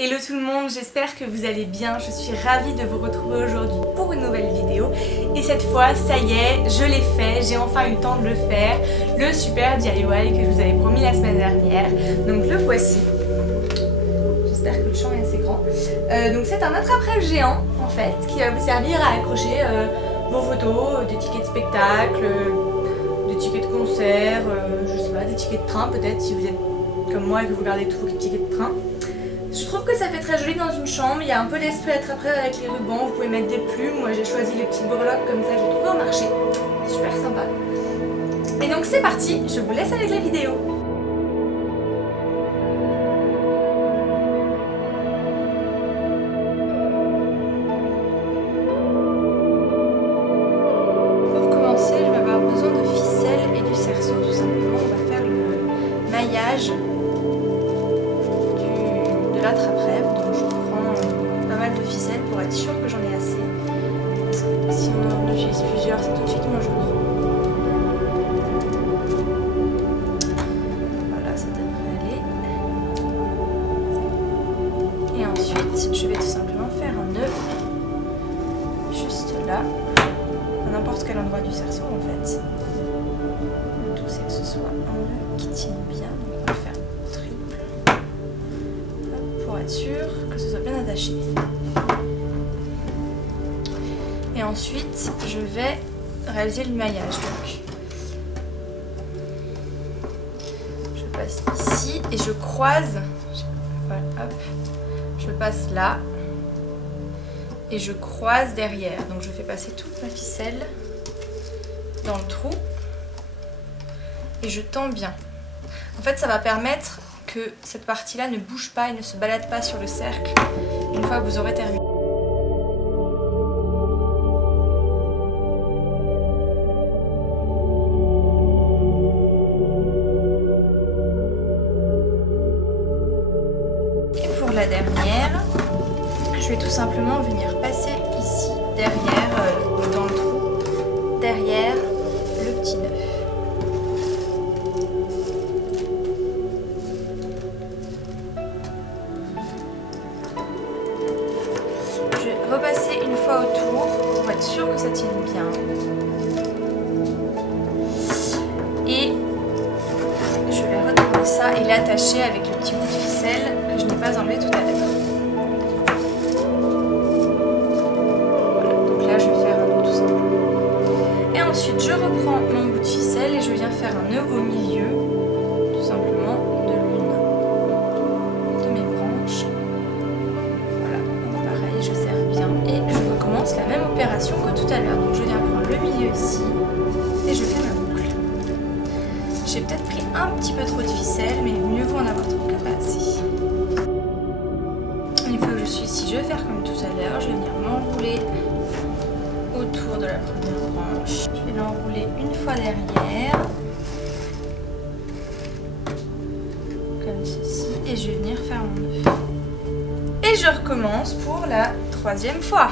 Hello tout le monde, j'espère que vous allez bien, je suis ravie de vous retrouver aujourd'hui pour une nouvelle vidéo et cette fois ça y est, je l'ai fait, j'ai enfin eu le temps de le faire, le super DIY que je vous avais promis la semaine dernière, donc le voici, j'espère que le champ est assez grand, donc c'est un attrape-rêve géant en fait qui va vous servir à accrocher vos photos, des tickets de spectacle, des tickets de concert, je sais pas, des tickets de train peut-être si vous êtes comme moi et que vous regardez tous vos tickets de train. Je trouve que ça fait très joli dans une chambre, il y a un peu d'esprit attrape-rêve avec les rubans, vous pouvez mettre des plumes, moi j'ai choisi les petites breloques comme ça, j'ai trouvé au marché, c'est super sympa. Et donc c'est parti, je vous laisse avec la vidéo. Pour commencer, je vais avoir besoin de ficelles et du cerceau tout simplement, on va faire le maillage de l'attrape-rêve. Donc je prends pas mal de ficelles pour être sûr que j'en ai assez. Parce que si on en utilise plusieurs, c'est tout de suite moins joli. Voilà, ça devrait aller. Et ensuite, je vais tout simplement faire un nœud juste là, à n'importe quel endroit du cerceau en fait. Le tout c'est que ce soit un nœud qui tienne bien. Donc on va faire triple. Pour être sûr que ce soit bien attaché. Et ensuite, je vais réaliser le maillage. Donc, je passe ici et je croise. Voilà, hop, je passe là et je croise derrière. Donc, je fais passer toute ma ficelle dans le trou et je tends bien. En fait, ça va permettre que cette partie-là ne bouge pas et ne se balade pas sur le cercle une fois que vous aurez terminé. Et pour la dernière, je vais tout simplement venir passer ici, derrière, dans le trou, derrière le petit nœud. Repasser une fois autour pour être sûr que ça tienne bien. Et je vais retourner ça et l'attacher avec le petit bout de ficelle que je n'ai pas enlevé tout à l'heure. Voilà, donc là je vais faire un nœud tout simplement. Et ensuite je reprends mon bout de ficelle et je viens faire un nœud au milieu, tout simplement, de l'une de mes branches. Voilà, donc pareil, je serre bien et je recommence la même opération que tout à l'heure. Donc je viens prendre le milieu ici et je fais ma boucle. J'ai peut-être pris un petit peu trop de ficelle, mais mieux vaut en avoir trop que pas assez. Une fois que je suis ici, je vais faire comme tout à l'heure. Je vais venir m'enrouler autour de la première branche. Je vais l'enrouler une fois derrière, comme ceci, et je vais venir faire mon nœud. Et je recommence pour la troisième fois.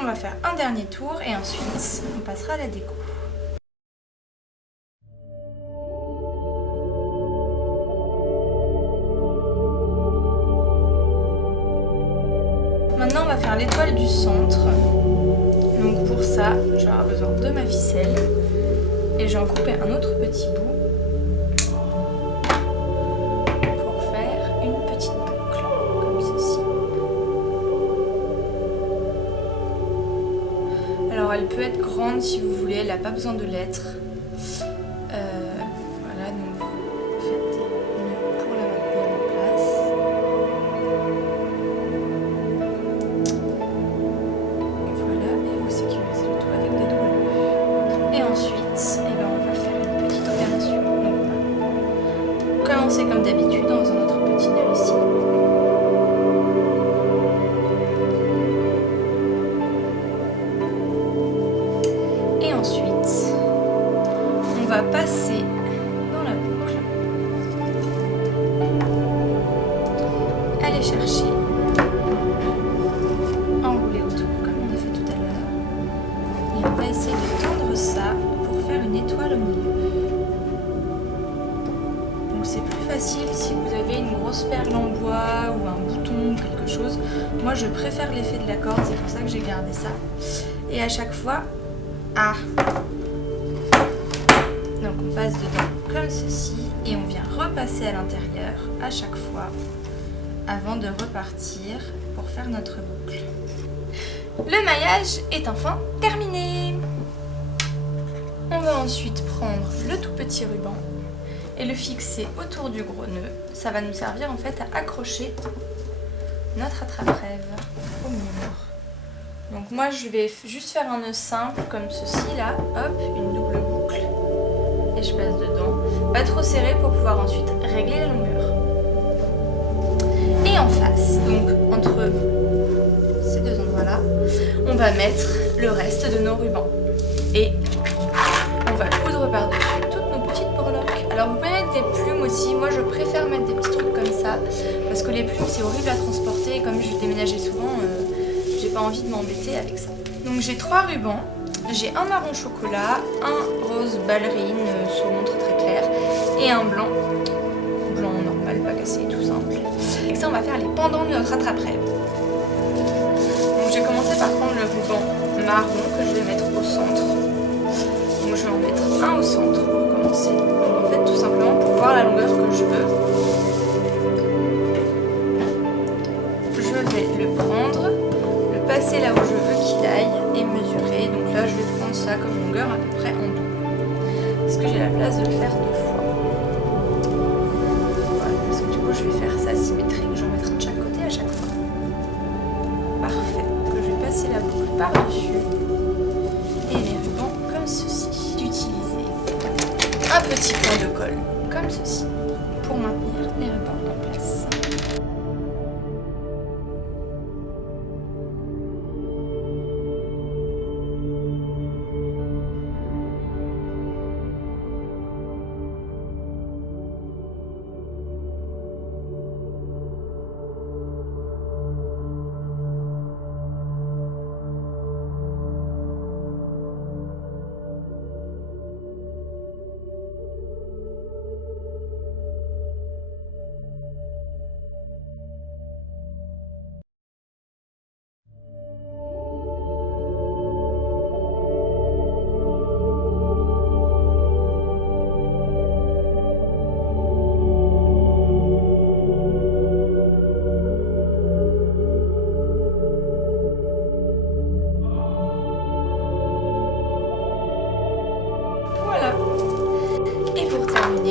On va faire un dernier tour et ensuite on passera à la déco. Maintenant on va faire l'étoile du centre. Donc pour ça, je vais avoir besoin de ma ficelle et je vais en couper un autre petit bout pour faire une petite boucle comme ceci. Alors elle peut être grande si vous voulez, elle n'a pas besoin de l'être. Voilà, donc vous faites des nœuds pour la maintenir en place. Voilà, et vous sécurisez le tout avec des doubles nœuds. Et ensuite, on va faire une petite opération. Donc on va commencer comme d'habitude dans un autre petit nœud ici. Et ensuite, moi je préfère l'effet de la corde, c'est pour ça que j'ai gardé ça. Et à chaque fois, donc on passe dedans comme ceci et on vient repasser à l'intérieur à chaque fois avant de repartir pour faire notre boucle. Le maillage est enfin terminé. On va ensuite prendre le tout petit ruban et le fixer autour du gros nœud. Ça va nous servir en fait à accrocher notre attrape-rêve au mur. Donc moi je vais juste faire un nœud simple comme ceci là, hop, une double boucle et je passe dedans. Pas trop serré pour pouvoir ensuite régler la longueur. Et en face, donc entre ces deux endroits là, on va mettre le reste de nos rubans. Et on va coudre par-dessus toutes nos petites breloques. Alors vous pouvez mettre des plumes aussi, moi je préfère mettre des petits trucs comme ça, parce que les plumes c'est horrible à transporter, et comme je déménageais souvent, j'ai pas envie de m'embêter avec ça. Donc j'ai 3 rubans, j'ai un marron chocolat, un rose ballerine saumon très clair, et un blanc normal, pas cassé, tout simple. Et ça on va faire les pendants de notre attrape-rêve. Donc j'ai commencé par prendre le ruban marron que je vais mettre au centre. Donc je vais en mettre un au centre pour commencer. Donc en fait tout simplement pour voir la longueur que je veux. Je vais le prendre, le passer là où je veux qu'il aille et mesurer. Donc là je vais prendre ça comme longueur à peu près en double. Parce que j'ai la place de le faire 2 fois. Voilà, parce que du coup je vais faire ça symétrique, j'en mettrai de chaque côté à chaque fois. Parfait. Donc je vais passer la boucle par-dessus. Et les rubans comme ceci. D'utiliser un petit point de colle comme ceci pour maintenir les rubans en place.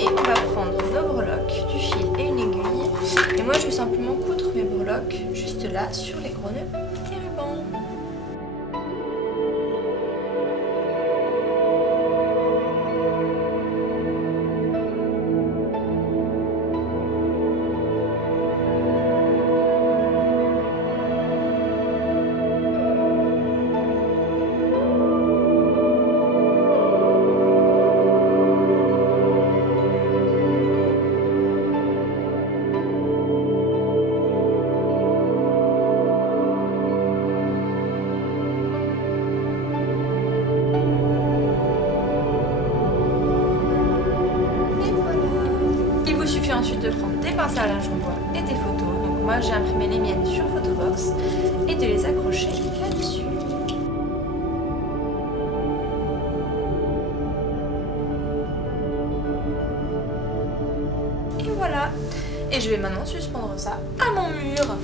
On va prendre nos breloques, du fil et une aiguille. Et moi je vais simplement coudre mes breloques juste là sur les gros nœuds des rubans. Ensuite de prendre des pinces à linge en bois et des photos. Donc moi j'ai imprimé les miennes sur Photobox et de les accrocher là-dessus. Et voilà. Et je vais maintenant suspendre ça à mon mur.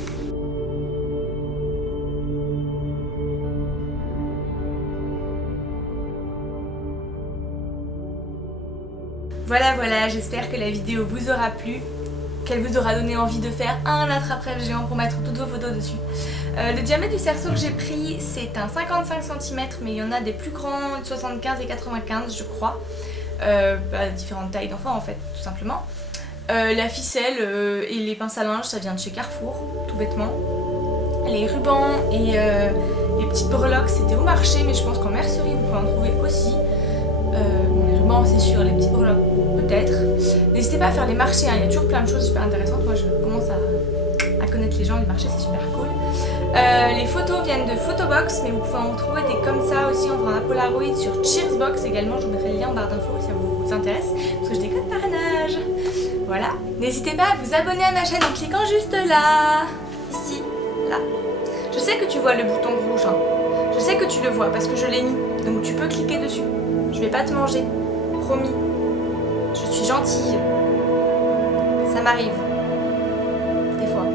Voilà, j'espère que la vidéo vous aura plu, qu'elle vous aura donné envie de faire un attrape-rêve géant pour mettre toutes vos photos dessus. Le diamètre du cerceau que j'ai pris, c'est un 55 cm, mais il y en a des plus grands, 75 et 95 je crois. Différentes tailles d'enfants en fait, tout simplement. La ficelle et les pinces à linge, ça vient de chez Carrefour, tout bêtement. Les rubans et les petites breloques, c'était au marché, mais je pense qu'en mercerie, vous pouvez en trouver aussi. Les rubans, c'est sûr, les petites breloques, peut-être. N'hésitez pas à faire les marchés, hein. Il y a toujours plein de choses super intéressantes. Moi, je commence à connaître les gens, les marchés, c'est super cool. Les photos viennent de Photobox, mais vous pouvez en trouver des comme ça aussi en faisant un Polaroid sur Cheersbox également. Je vous mettrai le lien en barre d'infos si ça vous intéresse, parce que je décode parrainage. Voilà. N'hésitez pas à vous abonner à ma chaîne en cliquant juste là, ici, là. tu vois le bouton rouge. Hein. Je sais que tu le vois parce que je l'ai mis. Donc tu peux cliquer dessus. Je vais pas te manger. Promis. Je suis gentille. Ça m'arrive. Des fois.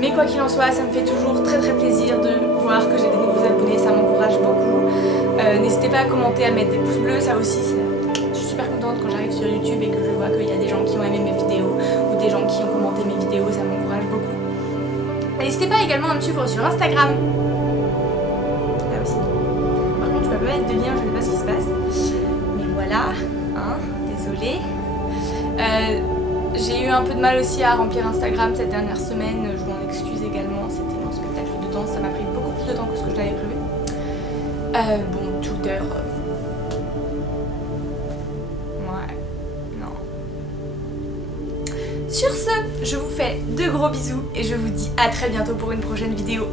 Mais quoi qu'il en soit, ça me fait toujours très très plaisir de voir que j'ai des nouveaux abonnés. Ça m'encourage beaucoup. N'hésitez pas à commenter, à mettre des pouces bleus. Ça aussi, je suis super contente quand j'arrive sur YouTube et que je vois qu'il y a des gens qui ont aimé mes vidéos ou des gens qui ont commenté mes vidéos. Ça m'encourage beaucoup. N'hésitez pas également à me suivre sur Instagram. Là aussi. Par contre, je peux pas mettre de lien, je sais pas ce qui se passe. Mais voilà, hein, désolée. J'ai eu un peu de mal aussi à remplir Instagram cette dernière semaine. Je m'en excuse également. C'était mon spectacle de danse. Ça m'a pris beaucoup plus de temps que ce que je l'avais prévu. Bon, Twitter. Ouais, non. Sur ce, je vous fais de gros bisous et je vous dis à très bientôt pour une prochaine vidéo.